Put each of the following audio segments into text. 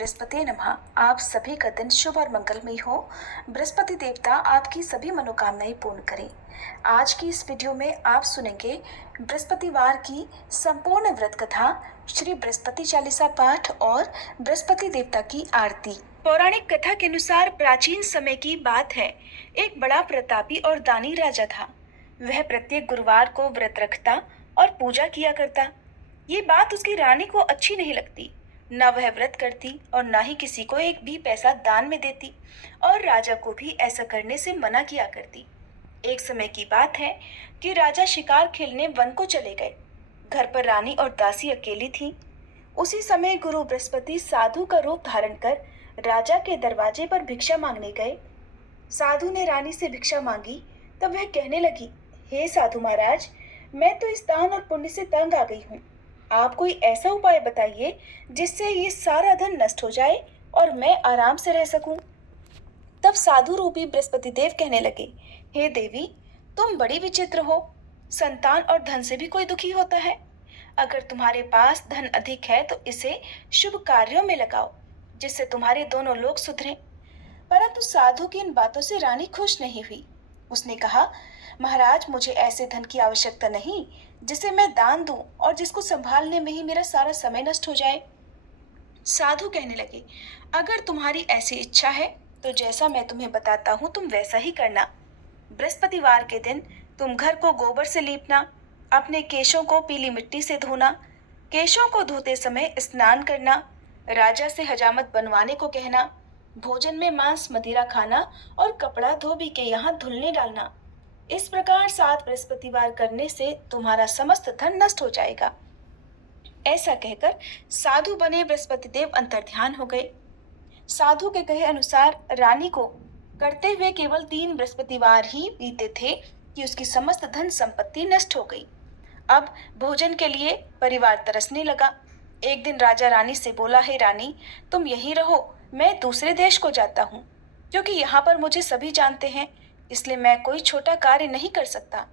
बृहस्पति नमः। आप सभी का दिन शुभ और मंगलमय हो। बृहस्पति देवता आपकी सभी मनोकामनाएं पूर्ण करें। आज की इस वीडियो में आप सुनेंगे बृहस्पतिवार की संपूर्ण व्रत कथा, श्री बृहस्पति चालीसा पाठ और बृहस्पति देवता की आरती। पौराणिक कथा के अनुसार प्राचीन समय की बात है। एक बड़ा प्रतापी और दानी राजा था। वह प्रत्येक गुरुवार को व्रत रखता और पूजा किया करता। ये बात उसकी रानी को अच्छी नहीं लगती। न वह व्रत करती और न ही किसी को एक भी पैसा दान में देती, और राजा को भी ऐसा करने से मना किया करती। एक समय की बात है कि राजा शिकार खेलने वन को चले गए। घर पर रानी और दासी अकेली थी। उसी समय गुरु बृहस्पति साधु का रूप धारण कर राजा के दरवाजे पर भिक्षा मांगने गए। साधु ने रानी से भिक्षा मांगी तब वह कहने लगी, हे साधु महाराज, मैं तो इस दान और पुण्य से तंग आ गई हूँ। आप कोई ऐसा उपाय बताइए जिससे ये सारा धन नष्ट हो जाए और मैं आराम से रह सकूं। तब साधु रूपी बृहस्पति देव कहने लगे, हे देवी, तुम बड़ी विचित्र हो। संतान और धन से भी कोई दुखी होता है। अगर तुम्हारे पास धन अधिक है तो इसे शुभ कार्यों में लगाओ, जिससे तुम्हारे दोनों लोग सुधरें। परंतु साधु की इन बातों से रानी खुश नहीं हुई। उसने कहा, महाराज, मुझे ऐसे धन की आवश्यकता नहीं जिसे मैं दान दूं और जिसको संभालने में ही मेरा सारा समय नष्ट हो जाए। साधु कहने लगे, अगर तुम्हारी ऐसी इच्छा है तो जैसा मैं तुम्हें बताता हूँ तुम वैसा ही करना। बृहस्पतिवार के दिन तुम घर को गोबर से लीपना, अपने केशों को पीली मिट्टी से धोना, केशों को धोते समय स्नान करना, राजा से हजामत बनवाने को कहना, भोजन में मांस मदिरा खाना और कपड़ा धोबी के यहाँ धुलने डालना। इस प्रकार 7 बृहस्पतिवार करने से तुम्हारा समस्त धन नष्ट हो जाएगा। ऐसा कहकर साधु बने बृहस्पति देव अंतर्ध्यान हो गए। साधु के कहे अनुसार रानी को करते हुए केवल 3 बृहस्पतिवार ही बीते थे कि उसकी समस्त धन संपत्ति नष्ट हो गई। अब भोजन के लिए परिवार तरसने लगा। एक दिन राजा रानी से बोला, हे रानी, तुम यहीं रहो, मैं दूसरे देश को जाता हूँ, क्योंकि यहाँ पर मुझे सभी जानते हैं, इसलिए मैं कोई छोटा कार्य नहीं कर सकता।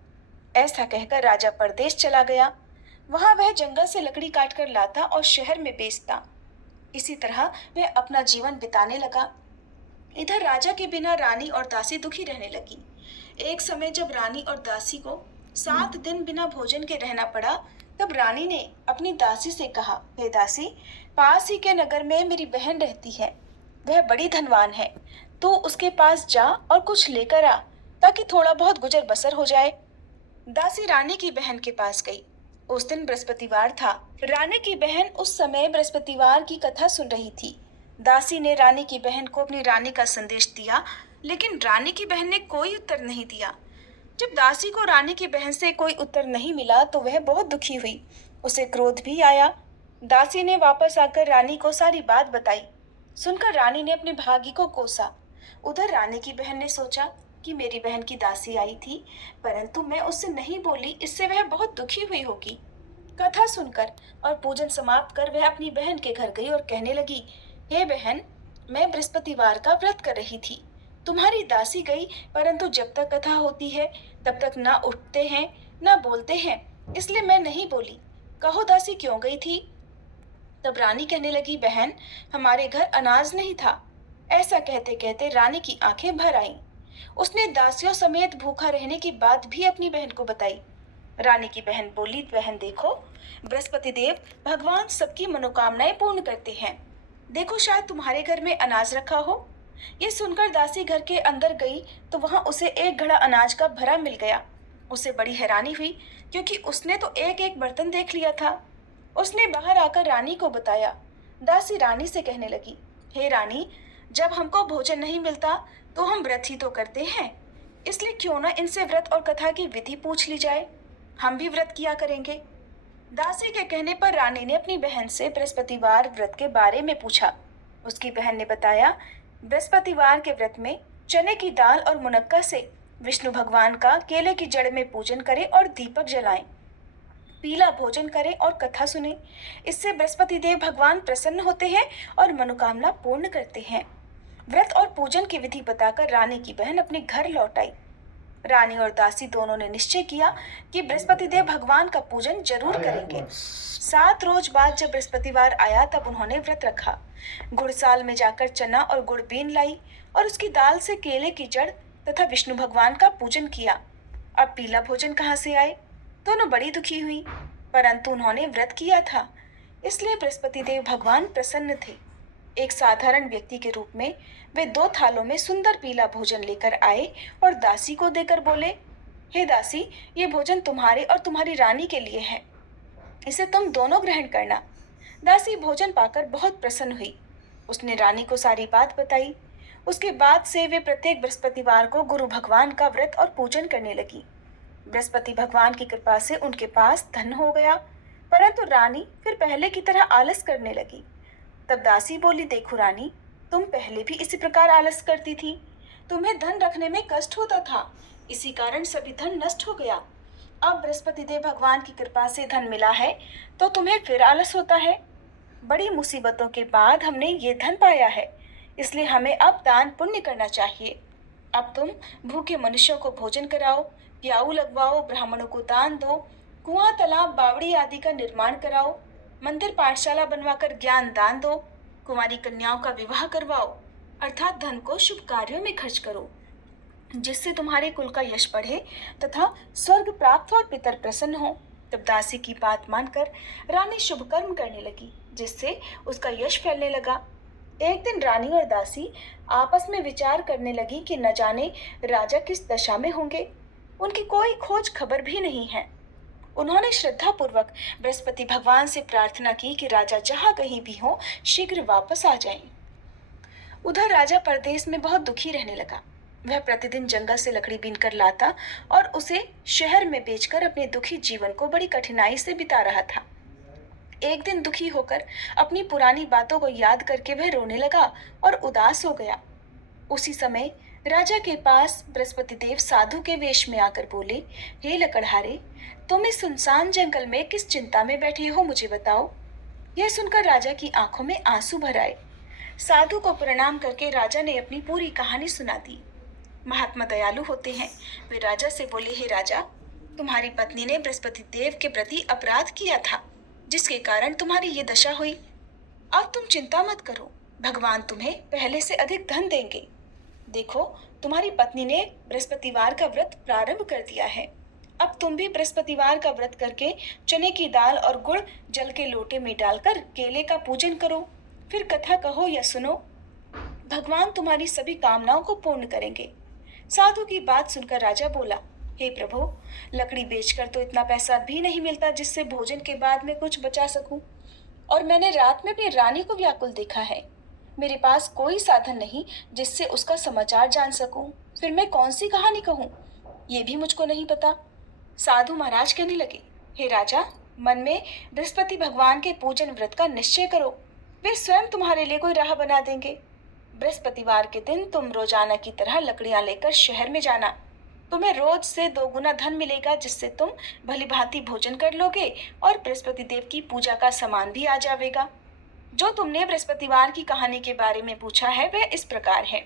ऐसा कहकर राजा परदेश चला गया। वहां वह जंगल से लकड़ी काटकर लाता और शहर में बेचता। इसी तरह वह अपना जीवन बिताने लगा। इधर राजा के बिना रानी और दासी दुखी रहने लगी। एक समय जब रानी और दासी को 7 दिन बिना भोजन के रहना पड़ा, तब रानी ने अपनी दासी से कहा, हे दासी, पास ही के नगर में मेरी बहन रहती है। वह बड़ी धनवान है। तू उसके पास जा और कुछ लेकर आ, ताकि थोड़ा बहुत गुजर बसर हो जाए। दासी रानी की बहन के पास गई। उस दिन बृहस्पतिवार था। रानी की बहन उस समय बृहस्पतिवार की कथा सुन रही थी। दासी ने रानी की बहन को अपनी रानी का संदेश दिया, लेकिन रानी की बहन ने कोई उत्तर नहीं दिया। जब दासी को रानी की बहन से कोई उत्तर नहीं मिला तो वह बहुत दुखी हुई। उसे क्रोध भी आया। दासी ने वापस आकर रानी को सारी बात बताई। सुनकर रानी ने अपने भागी को कोसा। उधर रानी की बहन ने सोचा कि मेरी बहन की दासी आई थी, परंतु मैं उससे नहीं बोली, इससे वह बहुत दुखी हुई होगी। कथा सुनकर और पूजन समाप्त कर वह अपनी बहन के घर गई और कहने लगी, हे बहन, मैं बृहस्पतिवार का व्रत कर रही थी। तुम्हारी दासी गई, परंतु जब तक कथा होती है तब तक ना उठते हैं ना बोलते हैं, इसलिए मैं नहीं बोली। कहो दासी क्यों गई थी? तब रानी कहने लगी, बहन, हमारे घर अनाज नहीं था। ऐसा कहते कहते रानी की आंखें भर आईं। उसने दासियों समेत भूखा रहने की बात भी अपनी बहन को बताई। रानी की बहन बोली, बहन देखो, बृहस्पति देव भगवान सबकी मनोकामनाएं पूर्ण करते हैं। देखो, शायद तुम्हारे घर में अनाज रखा हो। ये सुनकर दासी घर के अंदर गई तो वहां उसे एक घड़ा अनाज का भरा मिल गया। उसे बड़ी हैरानी हुई, क्योंकि उसने तो एक एक बर्तन देख लिया था। उसने बाहर आकर रानी को बताया। दासी रानी से कहने लगी, हे रानी, जब हमको भोजन नहीं मिलता तो हम व्रत ही तो करते हैं, इसलिए क्यों ना इनसे व्रत और कथा की विधि पूछ ली जाए। हम भी व्रत किया करेंगे। दासी के कहने पर रानी ने अपनी बहन से बृहस्पतिवार व्रत के बारे में पूछा। उसकी बहन ने बताया, बृहस्पतिवार के व्रत में चने की दाल और मुनक्का से विष्णु भगवान का केले की जड़ में पूजन करें और दीपक जलाएं, पीला भोजन करें और कथा सुने। इससे बृहस्पति देव भगवान प्रसन्न होते हैं और मनोकामना पूर्ण करते हैं। व्रत और पूजन की विधि बताकर रानी की बहन अपने घर लौट आई। रानी और दासी दोनों ने निश्चय किया कि बृहस्पति देव भगवान का पूजन जरूर करेंगे। 7 रोज बाद जब बृहस्पतिवार आया तब उन्होंने व्रत रखा। गुड़साल में जाकर चना और गुड़ बीन लाई और उसकी दाल से केले की जड़ तथा विष्णु भगवान का पूजन किया। अब पीला भोजन कहाँ से आए? दोनों बड़ी दुखी हुई, परंतु उन्होंने व्रत किया था, इसलिए बृहस्पति देव भगवान प्रसन्न थे। एक साधारण व्यक्ति के रूप में वे 2 थालों में सुंदर पीला भोजन लेकर आए और दासी को देकर बोले, हे दासी, ये भोजन तुम्हारे और तुम्हारी रानी के लिए है, इसे तुम दोनों ग्रहण करना। दासी भोजन पाकर बहुत प्रसन्न हुई। उसने रानी को सारी बात बताई। उसके बाद से वे प्रत्येक बृहस्पतिवार को गुरु भगवान का व्रत और पूजन करने लगी। बृहस्पति भगवान की कृपा से उनके पास धन हो गया, परंतु रानी फिर पहले की तरह आलस करने लगी। तब दासी बोली, देखो रानी, तुम पहले भी इसी प्रकार आलस करती थी। तुम्हें धन रखने में कष्ट होता था, इसी कारण सभी धन नष्ट हो गया। अब बृहस्पति देव भगवान की कृपा से धन मिला है तो तुम्हें फिर आलस होता है। बड़ी मुसीबतों के बाद हमने ये धन पाया है, इसलिए हमें अब दान पुण्य करना चाहिए। अब तुम भूखे मनुष्यों को भोजन कराओ, प्याऊ लगवाओ, ब्राह्मणों को दान दो, कुआं, तालाब, बावड़ी आदि का निर्माण कराओ, मंदिर पाठशाला बनवाकर ज्ञान दान दो, कुंवारी कन्याओं का विवाह करवाओ, अर्थात धन को शुभ कार्यों में खर्च करो, जिससे तुम्हारे कुल का यश बढ़े तथा स्वर्ग प्राप्त हो और पितर प्रसन्न हो। तब दासी की बात मानकर रानी शुभ कर्म करने लगी, जिससे उसका यश फैलने लगा। एक दिन रानी और दासी आपस में विचार करने लगी कि न जाने राजा किस दशा में होंगे। उनकी कोई खोज खबर भी नहीं है। उन्होंने श्रद्धापूर्वक बृहस्पति भगवान से प्रार्थना की कि राजा जहां कहीं भी हो शीघ्र वापस आ जाएं। उधर राजा परदेश में बहुत दुखी रहने लगा। वह प्रतिदिन जंगल से लकड़ी बीनकर लाता और उसे शहर में बेचकर अपने दुखी जीवन को बड़ी कठिनाई से बिता रहा था। एक दिन दुखी होकर अपनी पुरानी बातों को याद करके वह रोने लगा और उदास हो गया। उसी समय राजा के पास बृहस्पति देव साधु के वेश में आकर बोले, हे लकड़हारे, तुम इस सुनसान जंगल में किस चिंता में बैठे हो, मुझे बताओ। यह सुनकर राजा की आंखों में आंसू भर आए। साधु को प्रणाम करके राजा ने अपनी पूरी कहानी सुना दी। महात्मा दयालु होते हैं। वे राजा से बोले, हे राजा, तुम्हारी पत्नी ने बृहस्पति देव के प्रति अपराध किया था, जिसके कारण तुम्हारी ये दशा हुई। अब तुम चिंता मत करो, भगवान तुम्हें पहले से अधिक धन देंगे। देखो, तुम्हारी पत्नी ने बृहस्पतिवार का व्रत प्रारंभ कर दिया है। अब तुम भी बृहस्पतिवार का व्रत करके चने की दाल और गुड़ जल के लोटे में डालकर केले का पूजन करो, फिर कथा कहो या सुनो। भगवान तुम्हारी सभी कामनाओं को पूर्ण करेंगे। साधु की बात सुनकर राजा बोला, हे प्रभु, लकड़ी बेचकर तो इतना पैसा भी नहीं मिलता जिससे भोजन के बाद मैं कुछ बचा सकूं, और मैंने रात में अपनी रानी को व्याकुल देखा है। मेरे पास कोई साधन नहीं जिससे उसका समाचार जान सकूं, फिर मैं कौन सी कहानी कहूं, ये भी मुझको नहीं पता। साधु महाराज कहने लगे, हे राजा, मन में बृहस्पति भगवान के पूजन व्रत का निश्चय करो, वे स्वयं तुम्हारे लिए कोई राह बना देंगे। बृहस्पतिवार के दिन तुम रोजाना की तरह लकड़ियां लेकर शहर में जाना। तुम्हें रोज से 2 गुना धन मिलेगा, जिससे तुम भली भांति भोजन कर लोगे और बृहस्पति देव की पूजा का सामान भी आ जाएगा। जो तुमने बृहस्पतिवार की कहानी के बारे में पूछा है वह इस प्रकार है।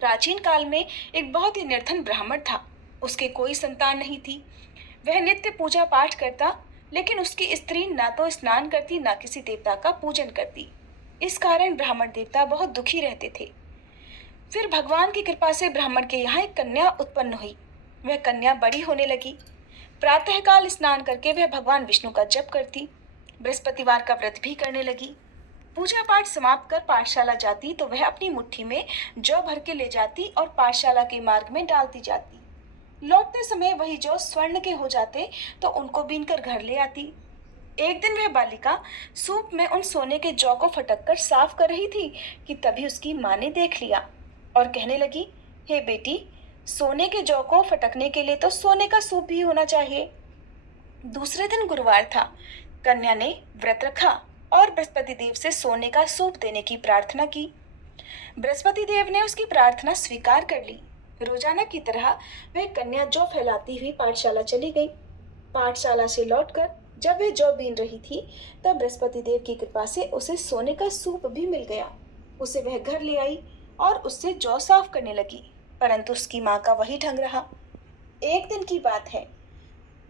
प्राचीन काल में एक बहुत ही निर्धन ब्राह्मण था। उसके कोई संतान नहीं थी। वह नित्य पूजा पाठ करता, लेकिन उसकी स्त्री ना तो स्नान करती ना किसी देवता का पूजन करती। इस कारण ब्राह्मण देवता बहुत दुखी रहते थे। फिर भगवान की कृपा से ब्राह्मण के यहाँ एक कन्या उत्पन्न हुई। वह कन्या बड़ी होने लगी। प्रातःकाल स्नान करके वह भगवान विष्णु का जप करती, बृहस्पतिवार का व्रत भी करने लगी। पूजा पाठ समाप्त कर पाठशाला जाती तो वह अपनी मुट्ठी में जौ भर के ले जाती और पाठशाला के मार्ग में डालती जाती। लौटते समय वही जौ स्वर्ण के हो जाते तो उनको बीनकर घर ले आती। एक दिन वह बालिका सूप में उन सोने के जौ को फटक कर साफ कर रही थी कि तभी उसकी माँ ने देख लिया और कहने लगी, हे बेटी, सोने के जौ को फटकने के लिए तो सोने का सूप भी होना चाहिए। दूसरे दिन गुरुवार था। कन्या ने व्रत रखा और बृहस्पति देव से सोने का सूप देने की प्रार्थना की। बृहस्पति देव ने उसकी प्रार्थना स्वीकार कर ली। रोजाना की तरह वह कन्या जौ फैलाती हुई पाठशाला चली गई। पाठशाला से लौटकर जब वह जौ बीन रही थी तब बृहस्पति देव की कृपा से उसे सोने का सूप भी मिल गया। उसे वह घर ले आई और उससे जौ साफ करने लगी, परंतु उसकी माँ का वही ढंग रहा। एक दिन की बात है।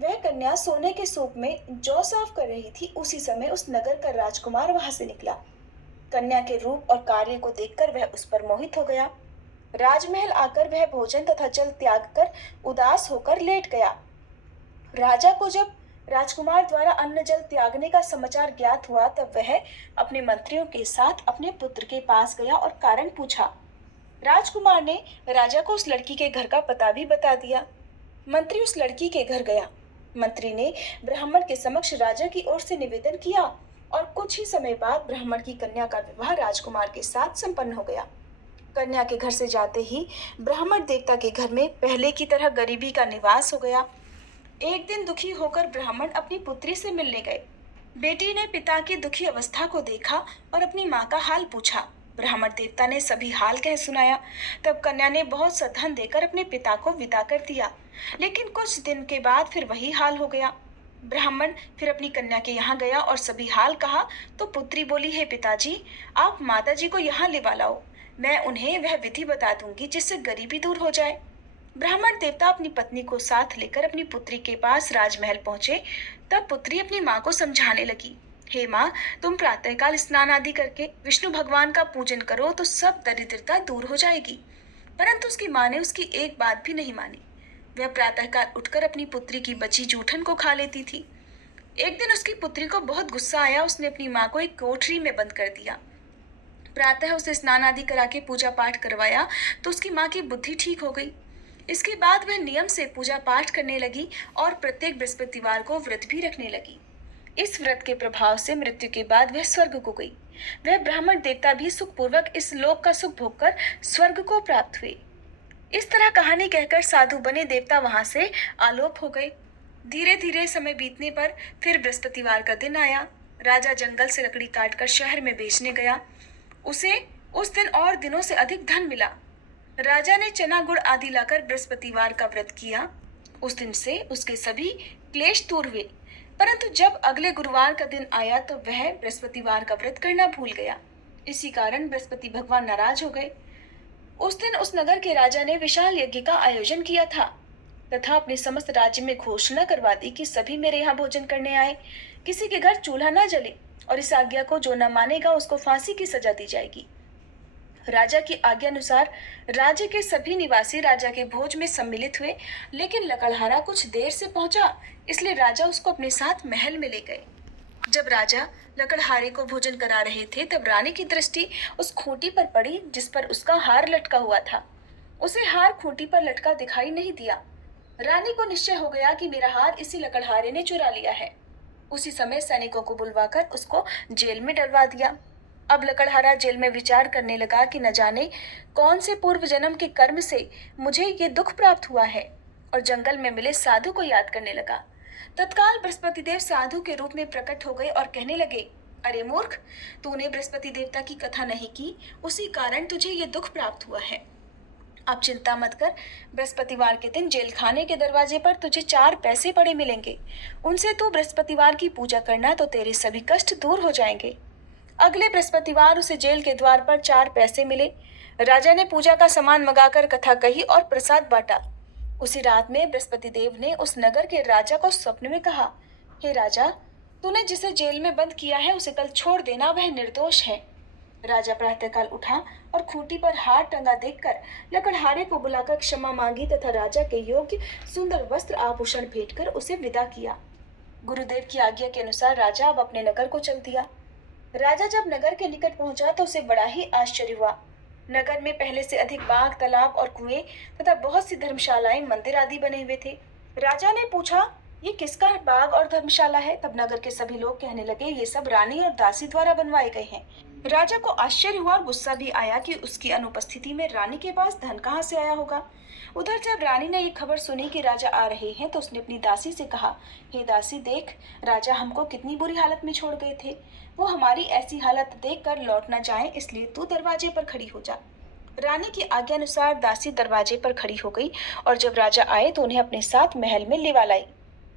वह कन्या सोने के सूप में जौ साफ कर रही थी। उसी समय उस नगर का राजकुमार वहां से निकला। कन्या के रूप और कार्य को देखकर वह उस पर मोहित हो गया। राजमहल आकर वह भोजन तथा जल त्याग कर उदास होकर लेट गया। राजा को जब राजकुमार द्वारा अन्न जल त्यागने का समाचार ज्ञात हुआ तब वह अपने मंत्रियों के साथ अपने पुत्र के पास गया और कारण पूछा। राजकुमार ने राजा को उस लड़की के घर का पता भी बता दिया। मंत्री उस लड़की के घर गया। मंत्री ने ब्राह्मण के समक्ष राजा की ओर से निवेदन किया और कुछ ही समय बाद ब्राह्मण की कन्या का विवाह राजकुमार के साथ संपन्न हो गया। कन्या के घर से जाते ही ब्राह्मण देवता के घर में पहले की तरह गरीबी का निवास हो गया। एक दिन दुखी होकर ब्राह्मण अपनी पुत्री से मिलने गए। बेटी ने पिता की दुखी अवस्था को देखा और अपनी माँ का हाल पूछा। ब्राह्मण देवता ने सभी हाल कह सुनाया। तब कन्या ने बहुत सा धन देकर अपने पिता को विदा कर दिया, लेकिन कुछ दिन के बाद फिर वही हाल हो गया। ब्राह्मण फिर अपनी कन्या के यहाँ गया और सभी हाल कहा तो पुत्री बोली, हे पिताजी, आप माताजी को यहाँ लिवा लाओ। मैं उन्हें वह विधि बता दूंगी जिससे गरीबी दूर हो जाए। ब्राह्मण देवता अपनी पत्नी को साथ लेकर अपनी पुत्री के पास राजमहल पहुंचे। तब पुत्री अपनी माँ को समझाने लगी, हे माँ, तुम प्रातःकाल स्नान आदि करके विष्णु भगवान का पूजन करो तो सब दरिद्रता दूर हो जाएगी। परंतु उसकी माँ ने उसकी एक बात भी नहीं मानी। वह प्रातःकाल उठकर अपनी पुत्री की बची जूठन को खा लेती थी। एक दिन उसकी पुत्री को बहुत गुस्सा आया। उसने अपनी माँ को एक कोठरी में बंद कर दिया। प्रातः उसे स्नान आदि करा के पूजा पाठ करवाया तो उसकी माँ की बुद्धि ठीक हो गई। इसके बाद वह नियम से पूजा पाठ करने लगी और प्रत्येक बृहस्पतिवार को व्रत भी रखने लगी। इस व्रत के प्रभाव से मृत्यु के बाद वह स्वर्ग को गई। वह ब्राह्मण देवता भी सुखपूर्वक इस लोक का सुख भोगकर स्वर्ग को प्राप्त हुए। इस तरह कहानी कहकर साधु बने देवता वहां से आलोप हो गए। धीरे धीरे समय बीतने पर फिर बृहस्पतिवार का दिन आया। राजा जंगल से लकड़ी काटकर शहर में बेचने गया। उसे उस दिन और दिनों से अधिक धन मिला। राजा ने चना गुड़ आदि लाकर बृहस्पतिवार का व्रत किया। उस दिन से उसके सभी क्लेश दूर हुए। परंतु जब अगले गुरुवार का दिन आया तो वह बृहस्पतिवार का व्रत करना भूल गया। इसी कारण बृहस्पति भगवान नाराज हो गए। उस दिन उस नगर के राजा ने विशाल यज्ञ का आयोजन किया था तथा अपने समस्त राज्य में घोषणा करवा दी कि सभी मेरे यहाँ भोजन करने आए। किसी के घर चूल्हा न जले और इस आज्ञा को जो न मानेगा उसको फांसी की सजा दी जाएगी। राजा की आज्ञा अनुसार राज्य के सभी निवासी राजा के भोज में सम्मिलित हुए, लेकिन लकड़हारा कुछ देर से पहुंचा, इसलिए राजा उसको अपने साथ महल में ले गए। जब राजा लकड़हारे को भोजन करा रहे थे तब रानी की दृष्टि उस खूंटी पर पड़ी जिस पर उसका हार लटका हुआ था। उसे हार खूंटी पर लटका दिखाई नहीं दिया। रानी को निश्चय हो गया कि मेरा हार इसी लकड़हारे ने चुरा लिया है। उसी समय सैनिकों को बुलवाकर उसको जेल में डलवा दिया। अब लकड़हारा जेल में विचार करने लगा कि न जाने कौन से पूर्व जन्म के कर्म से मुझे ये दुख प्राप्त हुआ है, और जंगल में मिले साधु को याद करने लगा। तत्काल बृहस्पति देव साधु के रूप में प्रकट हो गए और कहने लगे, अरे मूर्ख, तूने बृहस्पति देवता की कथा नहीं की, उसी कारण तुझे ये दुख प्राप्त हुआ है। अब चिंता मत कर, बृहस्पतिवार के दिन जेल खाने के दरवाजे पर तुझे 4 पैसे पड़े मिलेंगे। उनसे तू बृहस्पतिवार की पूजा करना तो तेरे सभी कष्ट दूर हो जाएंगे। अगले बृहस्पतिवार उसे जेल के द्वार पर 4 पैसे मिले। राजा ने पूजा का सामान मंगाकर कथा कही और प्रसाद बांटा। उसी रात में बृहस्पति देव ने उस नगर के राजा को स्वप्न में कहा, हे राजा, तूने जिसे जेल में बंद किया है उसे कल छोड़ देना, वह निर्दोष है। राजा प्रातःकाल उठा और खूंटी पर हार टंगा देखकर लकड़हारे को बुलाकर क्षमा मांगी तथा राजा के योग्य सुंदर वस्त्र आभूषण भेंट कर उसे विदा किया। गुरुदेव की आज्ञा के अनुसार राजा अब अपने नगर को चल दिया। राजा जब नगर के निकट पहुंचा तो उसे बड़ा ही आश्चर्य हुआ। नगर में पहले से अधिक बाग, तालाब और कुएं तथा बहुत सी धर्मशालाएं, मंदिर आदि बने हुए थे। राजा ने पूछा, ये किसका बाग और धर्मशाला है? तब नगर के सभी लोग कहने लगे, ये सब रानी और दासी द्वारा बनवाए गए हैं। राजा को आश्चर्य हुआ और गुस्सा भी आया कि उसकी अनुपस्थिति में रानी के पास धन कहाँ से आया होगा। उधर जब रानी ने ये खबर सुनी कि राजा आ रहे हैं तो उसने अपनी दासी से कहा, हे दासी, देख, राजा हमको कितनी बुरी हालत में छोड़ गए थे। वो हमारी ऐसी हालत देखकर लौट न जाए, इसलिए तू दरवाजे पर खड़ी हो जा। रानी की आज्ञा अनुसार दासी दरवाजे पर खड़ी हो गई और जब राजा आए तो उन्हें अपने साथ महल में लिवा लाई।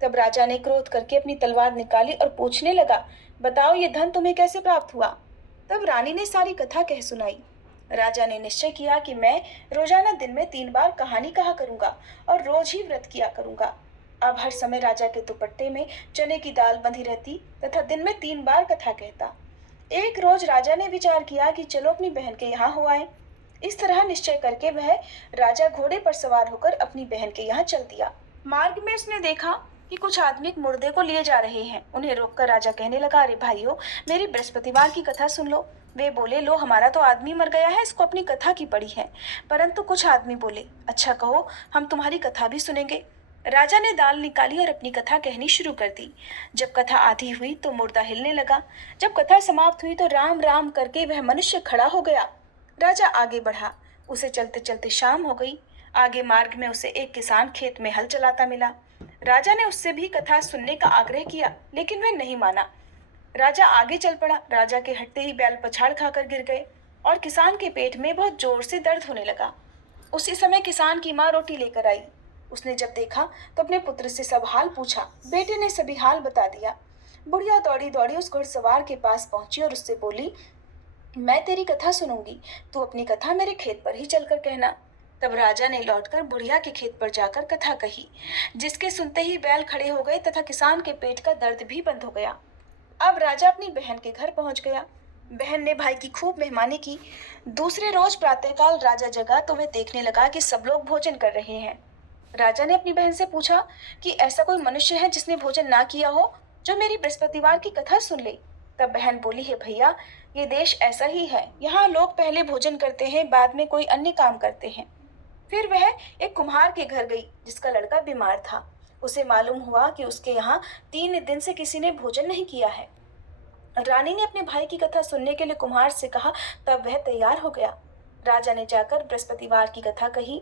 तब राजा ने क्रोध करके अपनी तलवार निकाली और पूछने लगा, बताओ, ये धन तुम्हें कैसे प्राप्त हुआ? तब रानी ने सारी कथा कह सुनाई। राजा ने निश्चय किया कि मैं रोजाना दिन में 3 बार कहानी कहा करूंगा और रोज ही व्रत किया करूंगा। अब हर समय राजा के दुपट्टे में चने की दाल बंधी रहती तथा दिन में 3 बार कथा कहता। एक रोज राजा ने विचार किया कि चलो अपनी बहन के यहाँ हो आए। इस तरह निश्चय करके वह राजा घोड़े पर सवार होकर अपनी बहन के यहाँ चल दिया। मार्ग में उसने देखा कि कुछ आदमी एक मुर्दे को लिए जा रहे हैं। उन्हें रोककर राजा कहने लगा, अरे भाइयों, मेरी बृहस्पतिवार की कथा सुन लो। वे बोले, लो, हमारा तो आदमी मर गया है, इसको अपनी कथा की पड़ी है। परंतु कुछ आदमी बोले, अच्छा कहो, हम तुम्हारी कथा भी सुनेंगे। राजा ने दाल निकाली और अपनी कथा कहनी शुरू कर दी। जब कथा आधी हुई तो मुर्दा हिलने लगा। जब कथा समाप्त हुई तो राम राम करके वह मनुष्य खड़ा हो गया। राजा आगे बढ़ा। उसे चलते चलते शाम हो गई। आगे मार्ग में उसे एक किसान खेत में हल चलाता मिला। राजा ने उससे भी कथा सुनने का आग्रह किया, लेकिन वह नहीं माना। राजा आगे चल पड़ा। राजा के हटते ही बैल पछाड़ खाकर गिर गए और किसान के पेट में बहुत जोर से दर्द होने लगा। उसी समय किसान की माँ रोटी लेकर आई। उसने जब देखा तो अपने पुत्र से सब हाल पूछा। बेटे ने सभी हाल बता दिया। बुढ़िया दौड़ी दौड़ी उस घुड़सवार के पास पहुंची और उससे बोली, मैं तेरी कथा सुनूंगी, तू अपनी कथा मेरे खेत पर ही चलकर कहना। तब राजा ने लौटकर बुढ़िया के खेत पर जाकर कथा कही, जिसके सुनते ही बैल खड़े हो गए तथा किसान के पेट का दर्द भी बंद हो गया। अब राजा अपनी बहन के घर पहुंच गया। बहन ने भाई की खूब मेहमानी की। दूसरे रोज प्रातःकाल राजा जगा तो वह देखने लगा कि सब लोग भोजन कर रहे हैं। राजा ने अपनी बहन से पूछा कि ऐसा कोई मनुष्य है जिसने भोजन ना किया हो, जो मेरी बृहस्पतिवार की कथा सुन ले। तब बहन बोली, है भैया, ये देश ऐसा ही है। यहाँ लोग पहले भोजन करते हैं, बाद में कोई अन्य काम करते हैं। फिर वह एक कुम्हार के घर गई जिसका लड़का बीमार था। उसे मालूम हुआ कि उसके यहाँ 3 दिन से किसी ने भोजन नहीं किया है। रानी ने अपने भाई की कथा सुनने के लिए कुम्हार से कहा, तब वह तैयार हो गया। राजा ने जाकर बृहस्पतिवार की कथा कही,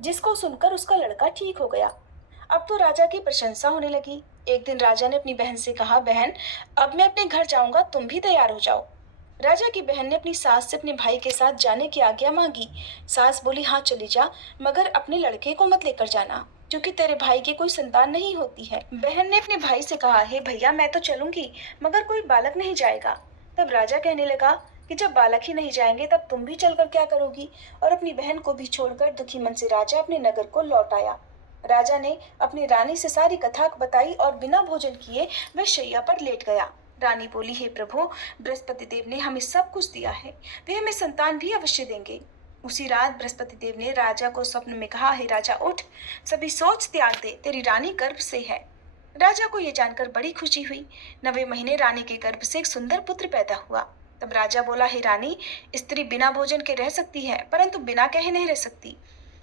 जिसको सुनकर उसका लड़का ठीक हो गया। अब तो राजा की प्रशंसा होने लगी। एक दिन राजा ने अपनी बहन से कहा, बहन, अब मैं अपने घर जाऊंगा, तुम भी तैयार हो जाओ। राजा की बहन ने अपनी सास से अपने भाई के साथ जाने की आज्ञा मांगी। सास बोली, हाँ चली जा, मगर अपने लड़के को मत लेकर जाना, क्योंकि तेरे भाई की कोई संतान नहीं होती है। बहन ने अपने भाई से कहा, हे भैया, मैं तो चलूंगी, मगर कोई बालक नहीं जाएगा। तब राजा कहने लगा कि जब बालक ही नहीं जाएंगे तब तुम भी चलकर क्या करोगी। और अपनी बहन को भी छोड़कर दुखी मन से राजा अपने नगर को लौट आया। राजा ने अपनी रानी से सारी कथा बताई और बिना भोजन किए वह शैया पर लेट गया। रानी बोली, हे प्रभु, बृहस्पति देव ने हमें सब कुछ दिया है, वे हमें संतान भी अवश्य देंगे। उसी रात बृहस्पति देव ने राजा को स्वप्न में कहा, हे राजा, उठ, सभी सोच त्याग दे, तेरी रानी गर्भ से है। राजा को यह जानकर बड़ी खुशी हुई। 9वें महीने रानी के गर्भ से एक सुंदर पुत्र पैदा हुआ। तब राजा बोला, हे रानी, स्त्री बिना भोजन के रह सकती है, परंतु बिना कहे नहीं रह सकती।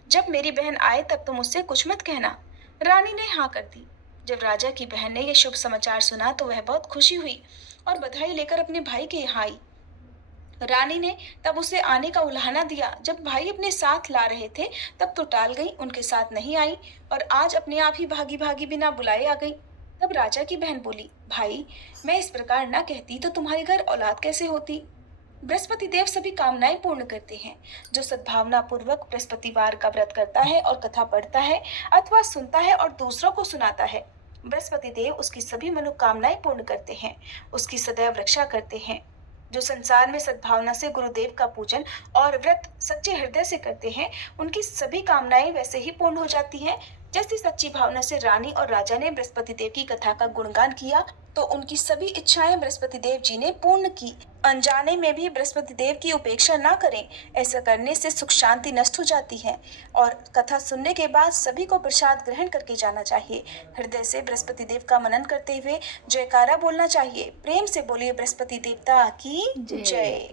जब मेरी बहन आए तब तुम उससे कुछ मत कहना। रानी ने हाँ कर दी। जब राजा की बहन ने यह शुभ समाचार सुना तो वह बहुत खुशी हुई और बधाई लेकर अपने भाई के यहाँ आई। रानी ने तब उसे आने का उल्हाना दिया। जब भाई अपने साथ ला रहे थे तब तो टाल गई, उनके साथ नहीं आई और आज अपने आप ही भागी भागी बिना बुलाए आ गई। तब राजा की बहन बोली, भाई, मैं इस प्रकार ना कहती तो तुम्हारे घर औलाद कैसे होती। बृहस्पति देव सभी कामनाएं पूर्ण करते हैं। जो सद्भावना पूर्वक बृहस्पतिवार का व्रत करता है और कथा पढ़ता है अथवा सुनता है और दूसरों को सुनाता है, बृहस्पति देव उसकी सभी मनोकामनाएं पूर्ण करते हैं, उसकी सदैव रक्षा करते हैं। जो संसार में सद्भावना से गुरुदेव का पूजन और व्रत सच्चे हृदय से करते हैं, उनकी सभी कामनाएं वैसे ही पूर्ण हो जाती हैं। जैसी सच्ची भावना से रानी और राजा ने बृहस्पति देव की कथा का गुणगान किया तो उनकी सभी इच्छाएं बृहस्पति देव जी ने पूर्ण की। अनजाने में भी बृहस्पति देव की उपेक्षा ना करें, ऐसा करने से सुख शांति नष्ट हो जाती है। और कथा सुनने के बाद सभी को प्रसाद ग्रहण करके जाना चाहिए। हृदय से बृहस्पति देव का मनन करते हुए जयकारा बोलना चाहिए। प्रेम से बोलिए, बृहस्पति देवता की जय।